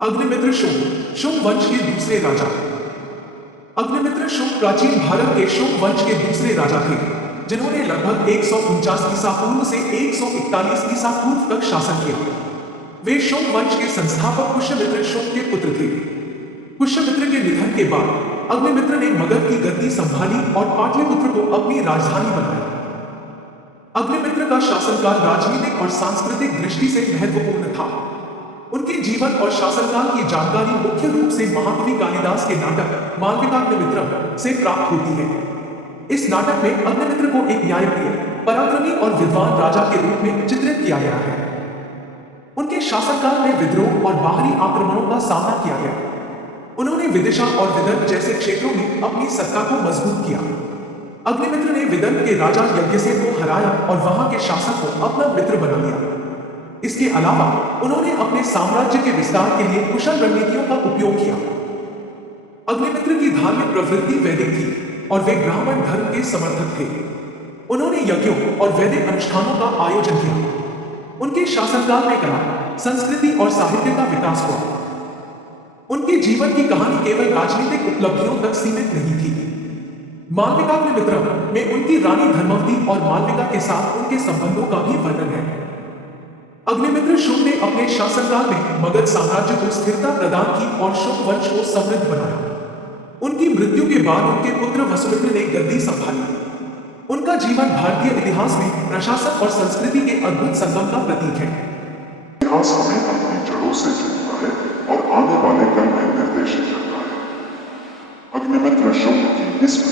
अग्निमित्र शुंग शुंग वंश के दूसरे राजा। अग्निमित्र शुंग प्राचीन भारत के शुंग वंश के दूसरे राजा थे, जिन्होंने लगभग 149 ईसा पूर्व से 141 ईसा पूर्व तक शासन किया। वे शुंग वंश के संस्थापक पुष्यमित्र शुंग के पुत्र थे। पुष्यमित्र के निधन के बाद अग्निमित्र ने मगध की गद्दी संभाली और पाटलिपुत्र को अपनी राजधानी बनाया। अग्निमित्र का शासनकाल राजनीतिक और सांस्कृतिक दृष्टि से महत्वपूर्ण था। उनके जीवन और शासनकाल की जानकारी मुख्य रूप से महाकवि कालिदास के नाटक मालविकाग्निमित्रम से प्राप्त होती है। इस नाटक में अग्निमित्र को एक न्यायप्रिय, पराक्रमी और विद्वान राजा के रूप में चित्रित किया गया है। उनके शासनकाल में विद्रोह और बाहरी आक्रमणों का सामना किया गया। उन्होंने विदिशा और विदर्भ जैसे क्षेत्रों में अपनी सत्ता को मजबूत किया। अग्निमित्र ने विदर्भ के राजा यज्ञसेन को हराया और वहां के शासक को अपना मित्र बना लिया। इसके अलावा उन्होंने अपने साम्राज्य के विस्तार के लिए कुशल रणनीतियों का उपयोग किया। अग्निमित्र की धार्मिक प्रवृत्ति वैदिक थी और वे ब्राह्मण धर्म के समर्थक थे। उन्होंने यज्ञों और वैदिक अनुष्ठानों का आयोजन किया। उनके शासनकाल में कला, संस्कृति और साहित्य का विकास हुआ। उनके जीवन की कहानी केवल राजनीतिक उपलब्धियों तक सीमित नहीं थी। मालविकाग्निमित्रम में उनकी रानी धर्मवती और मालविका के साथ उनके संबंधों का भी वर्णन है। अग्निमित्र शुंग ने अपने शासनकाल में मगध साम्राज्य को स्थिरता प्रदान की और शुंग वंश को समृद्ध बनाया। उनकी मृत्यु के बाद उनके पुत्र वसुमित्र ने गद्दी संभाली। उनका जीवन भारतीय इतिहास में प्रशासन और संस्कृति के अद्भुत संगम का प्रतीक है। इतिहास हमें अपनी जड़ों से जोड़ता है और आने वाले कल में निर्देशित करता है। अग्निमित्र शुंग की इस